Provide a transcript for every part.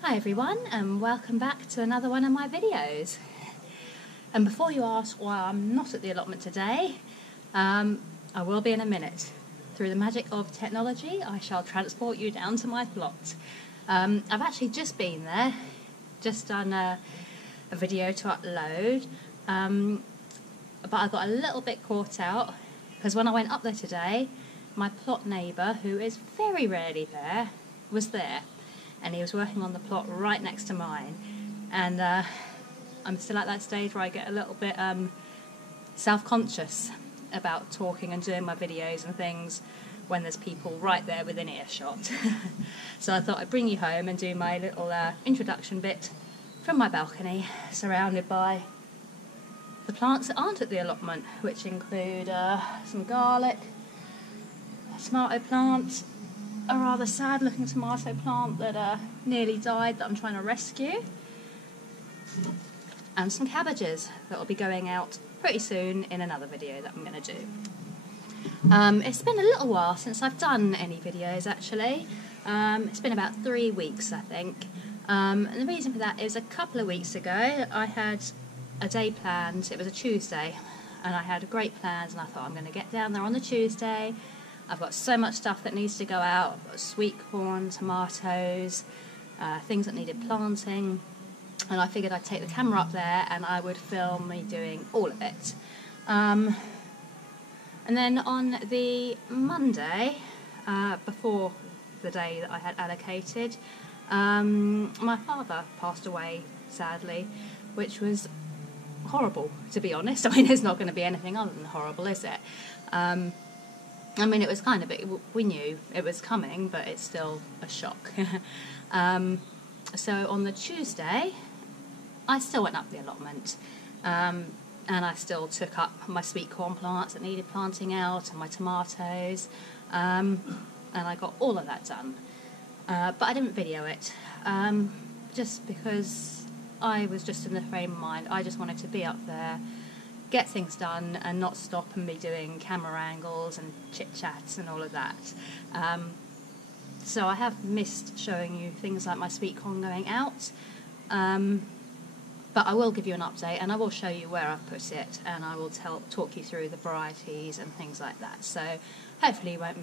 Hi everyone, and welcome back to another one of my videos. And before you ask why I'm not at the allotment today, I will be in a minute. Through the magic of technology, I shall transport you down to my plot. I've actually just been there, just done a video to upload, but I got a little bit caught out because when I went up there today, my plot neighbour, who is very rarely there, was there. And he was working on the plot right next to mine, and I'm still at that stage where I get a little bit self-conscious about talking and doing my videos and things when there's people right there within earshot. So I thought I'd bring you home and do my little introduction bit from my balcony, surrounded by the plants that aren't at the allotment, which include some garlic, a tomato plant, a rather sad looking tomato plant that nearly died that I'm trying to rescue, and some cabbages that will be going out pretty soon in another video that I'm going to do. It's been a little while since I've done any videos actually. It's been about 3 weeks I think, and the reason for that is a couple of weeks ago I had a day planned. It was a Tuesday and I had great plans, and I thought I'm going to get down there on the Tuesday. I've got so much stuff that needs to go out. I've got sweet corn, tomatoes, things that needed planting, and I figured I'd take the camera up there and I would film me doing all of it. And then on the Monday, before the day that I had allocated, my father passed away, sadly, which was horrible, to be honest. I mean, it's not going to be anything other than horrible, is it? I mean, it was kind of, we knew it was coming, but it's still a shock. So on the Tuesday, I still went up the allotment, and I still took up my sweet corn plants that needed planting out, and my tomatoes, and I got all of that done. But I didn't video it, just because I was just in the frame of mind. I just wanted to be up there, get things done, and not stop and be doing camera angles and chit chats and all of that. So I have missed showing you things like my sweet corn going out, but I will give you an update and I will show you where I've put it, and I will talk you through the varieties and things like that. So hopefully you won't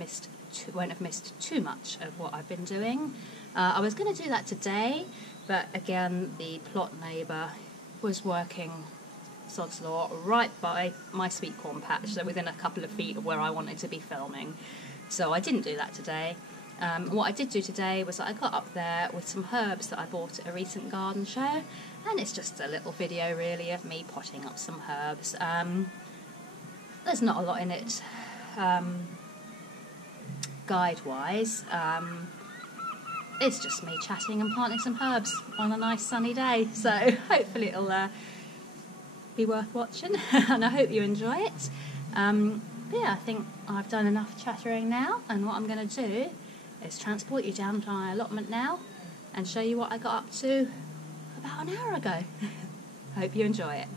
have missed too much of what I've been doing. I was going to do that today, but again the plot neighbour was working sod's law right by my sweet corn patch, so within a couple of feet of where I wanted to be filming, so I didn't do that today. What I did do today was that I got up there with some herbs that I bought at a recent garden show, and it's just a little video really of me potting up some herbs. There's not a lot in it guide wise, it's just me chatting and planting some herbs on a nice sunny day, so hopefully it'll be worth watching and I hope you enjoy it. But yeah, I think I've done enough chattering now, and what I'm going to do is transport you down to my allotment now and show you what I got up to about an hour ago. Hope you enjoy it.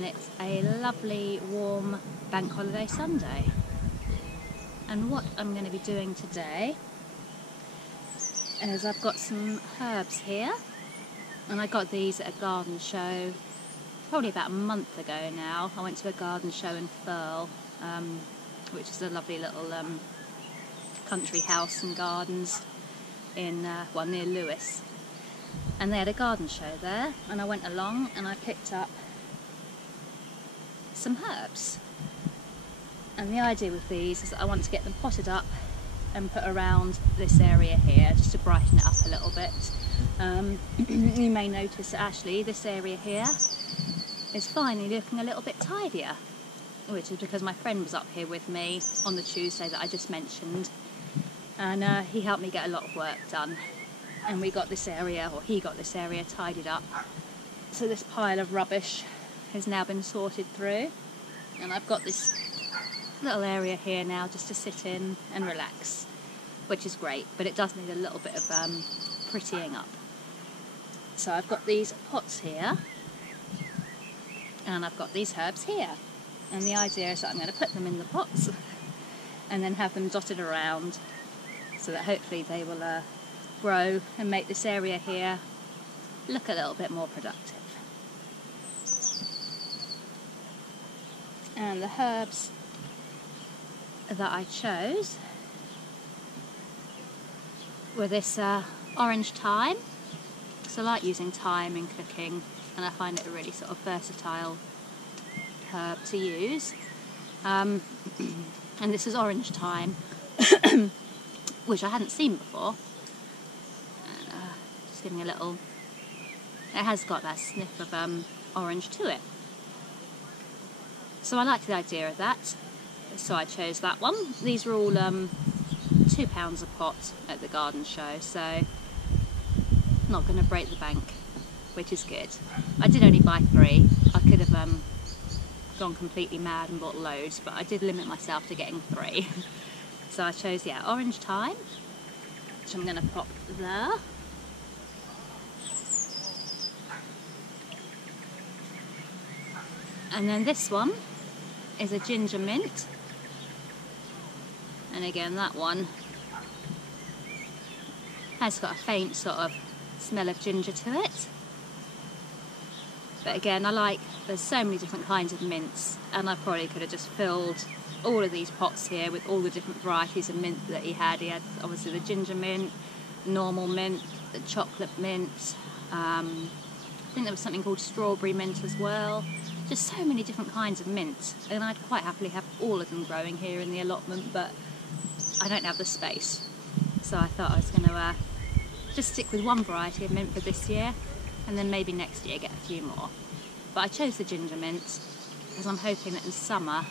It's a lovely warm bank holiday Sunday, and what I'm going to be doing today is I've got some herbs here, and I got these at a garden show probably about a month ago now. I went to a garden show in Firle, which is a lovely little country house and gardens in near Lewis, and they had a garden show there, and I went along and I picked up some herbs, and the idea with these is that I want to get them potted up and put around this area here just to brighten it up a little bit. You may notice that actually this area here is finally looking a little bit tidier, which is because my friend was up here with me on the Tuesday that I just mentioned, and he helped me get a lot of work done, and we got this area, or he got this area tidied up. So this pile of rubbish has now been sorted through, and I've got this little area here now just to sit in and relax, which is great, but it does need a little bit of prettying up. So I've got these pots here, and I've got these herbs here, and the idea is that I'm going to put them in the pots and then have them dotted around so that hopefully they will grow and make this area here look a little bit more productive. And the herbs that I chose were this orange thyme, because I like using thyme in cooking and I find it a really sort of versatile herb to use. And this is orange thyme, which I hadn't seen before. Just giving a little, it has got that sniff of orange to it. So I liked the idea of that, so I chose that one. These are all £2 a pot at the garden show, so not going to break the bank, which is good. I did only buy 3. I could have gone completely mad and bought loads, but I did limit myself to getting 3. So I chose, yeah, orange thyme, which I'm going to pop there. And then this one is a ginger mint, and again that one has got a faint sort of smell of ginger to it. But again, there's so many different kinds of mints, and I probably could have just filled all of these pots here with all the different varieties of mint that he had. He had obviously the ginger mint, normal mint, the chocolate mint, I think there was something called strawberry mint as well. Just so many different kinds of mint, and I'd quite happily have all of them growing here in the allotment, but I don't have the space. So I thought I was going to just stick with one variety of mint for this year, and then maybe next year get a few more. But I chose the ginger mint because I'm hoping that in summer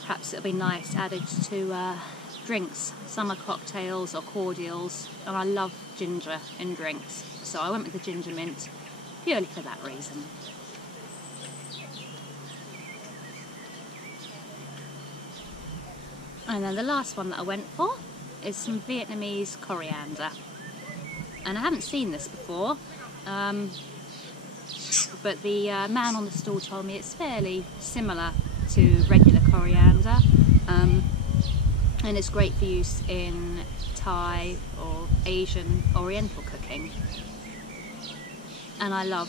perhaps it'll be nice added to drinks, summer cocktails or cordials, and I love ginger in drinks, so I went with the ginger mint purely for that reason. And then the last one that I went for is some Vietnamese coriander. And I haven't seen this before, but the man on the stall told me it's fairly similar to regular coriander, and it's great for use in Thai or Asian Oriental cooking. And I love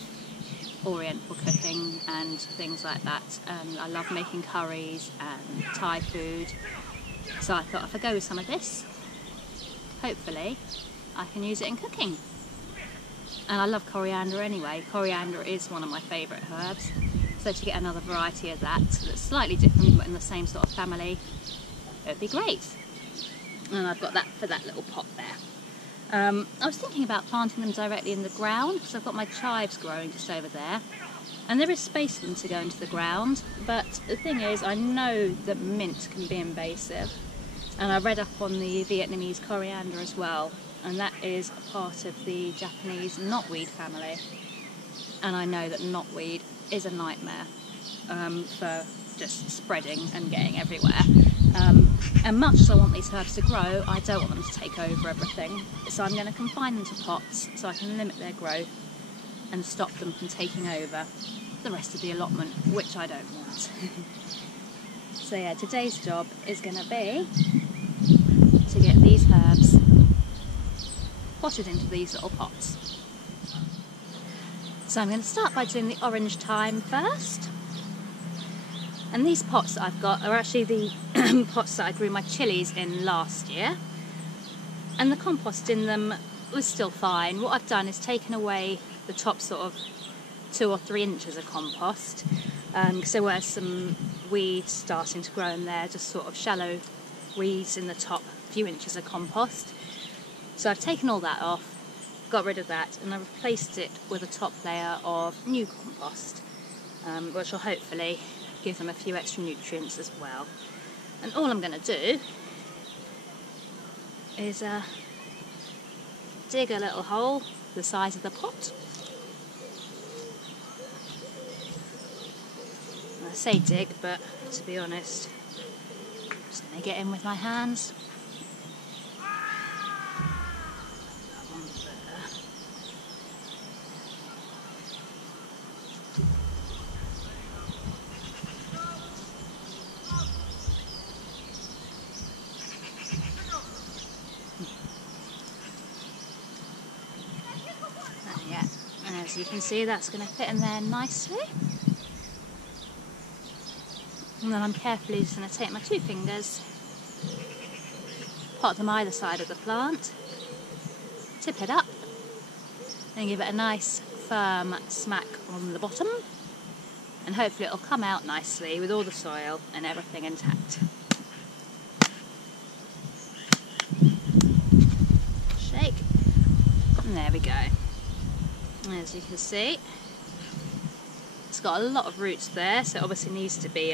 Oriental cooking and things like that, and I love making curries and Thai food. So I thought if I go with some of this, hopefully I can use it in cooking. And I love coriander anyway. Coriander is one of my favourite herbs, so to get another variety of that that's slightly different but in the same sort of family, it would be great. And I've got that for that little pot there. I was thinking about planting them directly in the ground because I've got my chives growing just over there, and there is space for them to go into the ground, but the thing is I know that mint can be invasive, and I read up on the Vietnamese coriander as well, and that is a part of the Japanese knotweed family, and I know that knotweed is a nightmare for just spreading and getting everywhere. And much as I want these herbs to grow, I don't want them to take over everything, so I'm going to confine them to pots so I can limit their growth and stop them from taking over the rest of the allotment, which I don't want. So yeah, today's job is going to be to get these herbs potted into these little pots. So I'm going to start by doing the orange thyme first. And these pots that I've got are actually the pots that I grew my chilies in last year. And the compost in them was still fine. What I've done is taken away the top sort of 2 or 3 inches of compost. So where some weeds starting to grow in there, just sort of shallow weeds in the top few inches of compost. So I've taken all that off, got rid of that, and I've replaced it with a top layer of new compost, which will hopefully give them a few extra nutrients as well. And all I'm going to do is dig a little hole the size of the pot, I say dig, but to be honest, I'm just going to get in with my hands. Yeah, and as you can see, that's going to fit in there nicely. And then I'm carefully just going to take my 2 fingers, pot them either side of the plant, tip it up, and give it a nice firm smack on the bottom, and hopefully it'll come out nicely with all the soil and everything intact. Shake, and there we go. As you can see, it's got a lot of roots there, so it obviously needs to be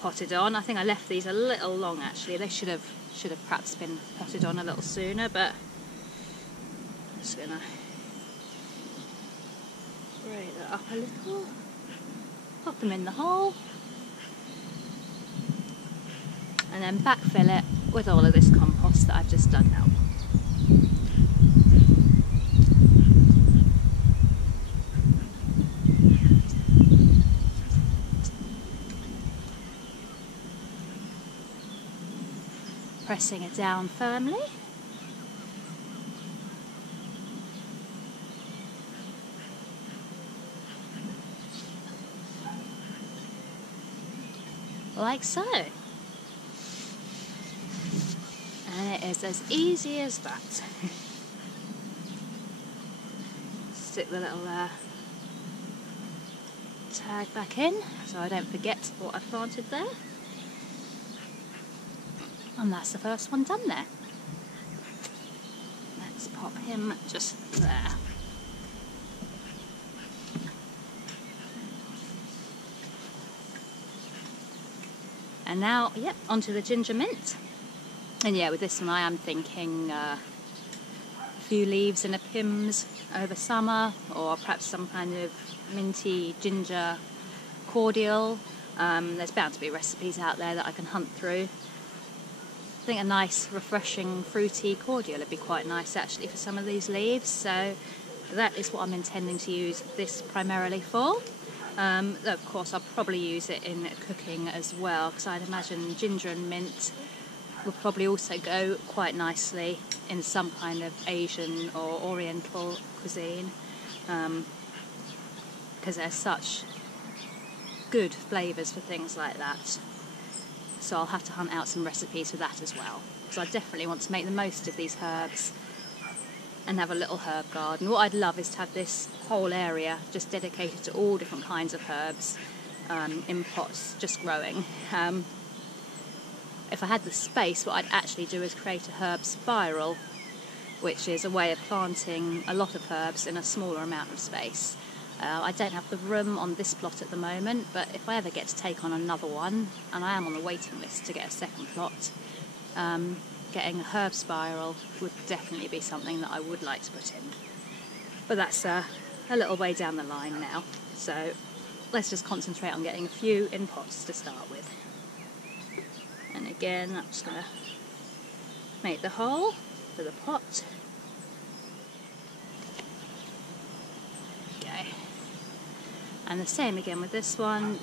potted on. I think I left these a little long actually. They should have perhaps been potted on a little sooner, but I'm just gonna break that up a little, pop them in the hole, and then backfill it with all of this compost that I've just dug out. Pressing it down firmly. Like so. And it is as easy as that. Stick the little tag back in so I don't forget what I planted there. And that's the first one done there. Let's pop him just there. And now, yep, onto the ginger mint. And yeah, with this one I am thinking a few leaves and a Pimm's over summer, or perhaps some kind of minty ginger cordial. There's bound to be recipes out there that I can hunt through. I think a nice, refreshing, fruity cordial would be quite nice actually for some of these leaves. So that is what I'm intending to use this primarily for. Of course, I'll probably use it in cooking as well, because I'd imagine ginger and mint will probably also go quite nicely in some kind of Asian or Oriental cuisine, because they're such good flavours for things like that. So I'll have to hunt out some recipes for that as well, because I definitely want to make the most of these herbs and have a little herb garden. What I'd love is to have this whole area just dedicated to all different kinds of herbs in pots, just growing. If I had the space, what I'd actually do is create a herb spiral, which is a way of planting a lot of herbs in a smaller amount of space. I don't have the room on this plot at the moment, but if I ever get to take on another one, and I am on the waiting list to get a second plot, getting a herb spiral would definitely be something that I would like to put in. But that's a little way down the line now, so let's just concentrate on getting a few in pots to start with. And again, I'm just going to make the hole for the pot. Okay. And the same again with this one,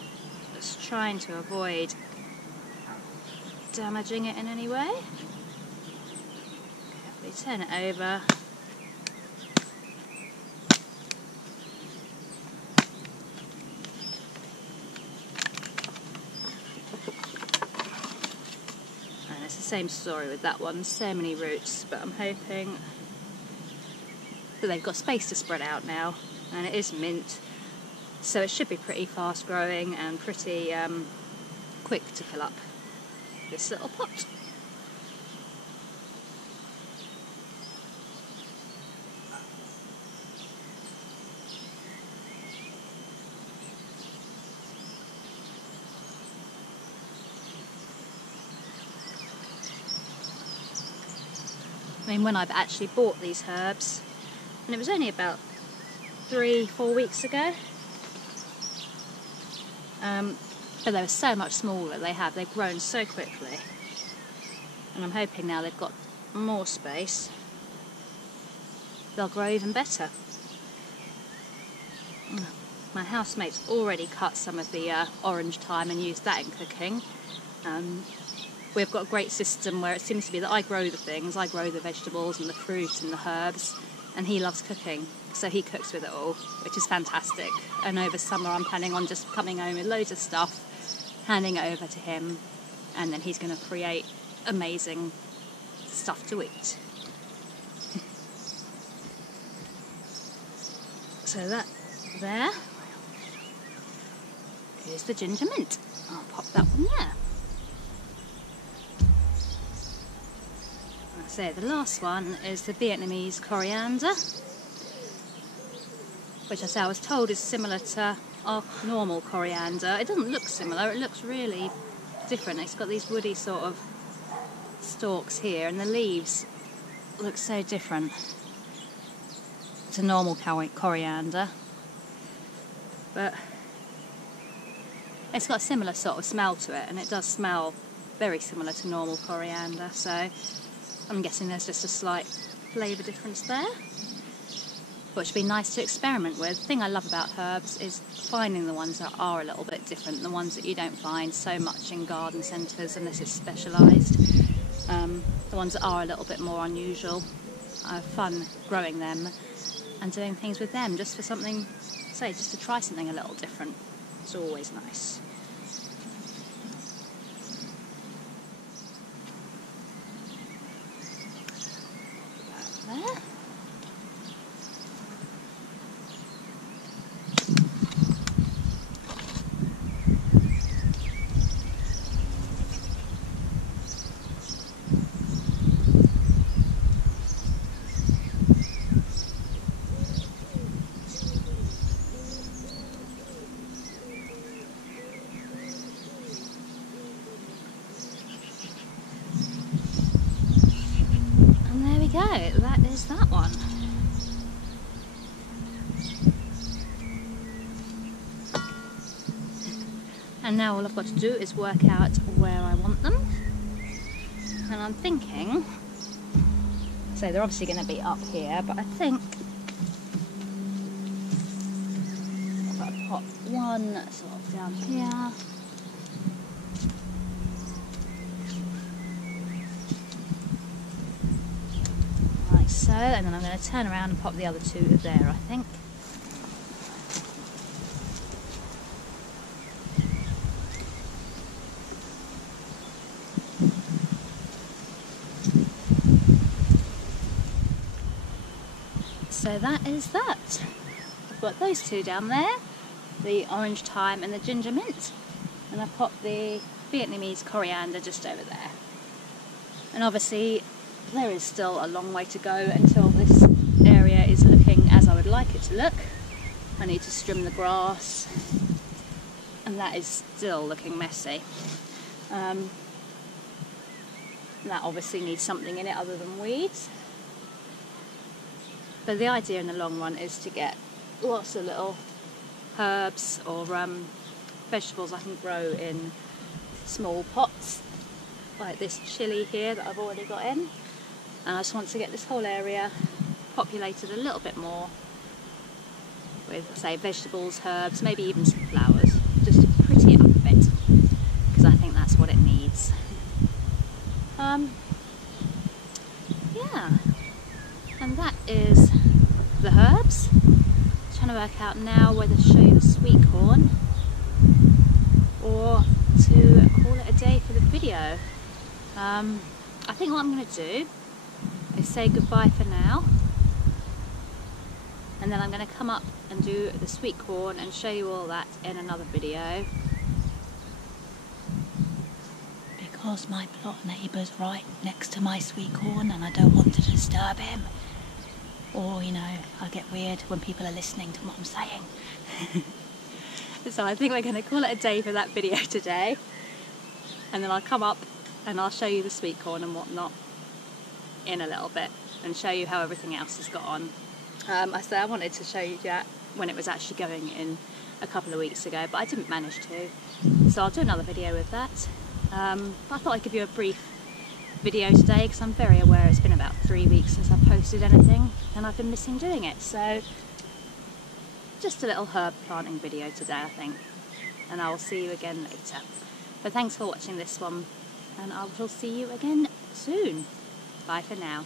just trying to avoid damaging it in any way. We turn it over. And it's the same story with that one, so many roots, but I'm hoping that they've got space to spread out now, and it is mint. So it should be pretty fast growing and pretty quick to fill up this little pot. I mean, when I've actually bought these herbs, and it was only about 3-4 weeks ago, But they were so much smaller. They've grown so quickly. And I'm hoping now they've got more space, they'll grow even better. My housemate's already cut some of the orange thyme and used that in cooking. We've got a great system where it seems to be that I grow the things, I grow the vegetables and the fruit and the herbs, and he loves cooking, so he cooks with it all, which is fantastic. And over summer I'm planning on just coming home with loads of stuff, handing it over to him, and then he's going to create amazing stuff to eat. So that there is the ginger mint. I'll pop that one there. So the last one is the Vietnamese coriander, which I was told is similar to our normal coriander. It doesn't look similar, it looks really different. It's got these woody sort of stalks here, and the leaves look so different to normal coriander. But it's got a similar sort of smell to it, and it does smell very similar to normal coriander, so I'm guessing there's just a slight flavour difference there, which would be nice to experiment with. The thing I love about herbs is finding the ones that are a little bit different, the ones that you don't find so much in garden centres unless it's specialised. The ones that are a little bit more unusual. I have fun growing them and doing things with them just for something, say, just to try something a little different. It's always nice. There. That is that one. And now all I've got to do is work out where I want them. And I'm thinking, so they're obviously going to be up here, but I think I've got to pop one sort of down here. So, and then I'm going to turn around and pop the other two there, I think. So that is that. I've got those two down there, the orange thyme and the ginger mint. And I've popped the Vietnamese coriander just over there. And obviously there is still a long way to go until this area is looking as I would like it to look. I need to trim the grass, and that is still looking messy. That obviously needs something in it other than weeds. But the idea in the long run is to get lots of little herbs or vegetables I can grow in small pots, like this chilli here that I've already got in. And I just want to get this whole area populated a little bit more with, say, vegetables, herbs, maybe even some flowers, just to pretty it up a bit, because I think that's what it needs. Yeah, and that is the herbs. I'm trying to work out now whether to show you the sweet corn or to call it a day for the video. I think what I'm going to do is say goodbye for now, and then I'm going to come up and do the sweet corn and show you all that in another video, because my plot neighbour's right next to my sweet corn and I don't want to disturb him, or you know, I get weird when people are listening to what I'm saying. So I think we're going to call it a day for that video today, and then I'll come up and I'll show you the sweet corn and whatnot in a little bit and show you how everything else has got on. I wanted to show you that when it was actually going in a couple of weeks ago, but I didn't manage to. So I'll do another video with that. But I thought I'd give you a brief video today because I'm very aware it's been about 3 weeks since I've posted anything and I've been missing doing it. So just a little herb planting video today, I think. And I will see you again later. But thanks for watching this one, and I will see you again soon. Bye for now.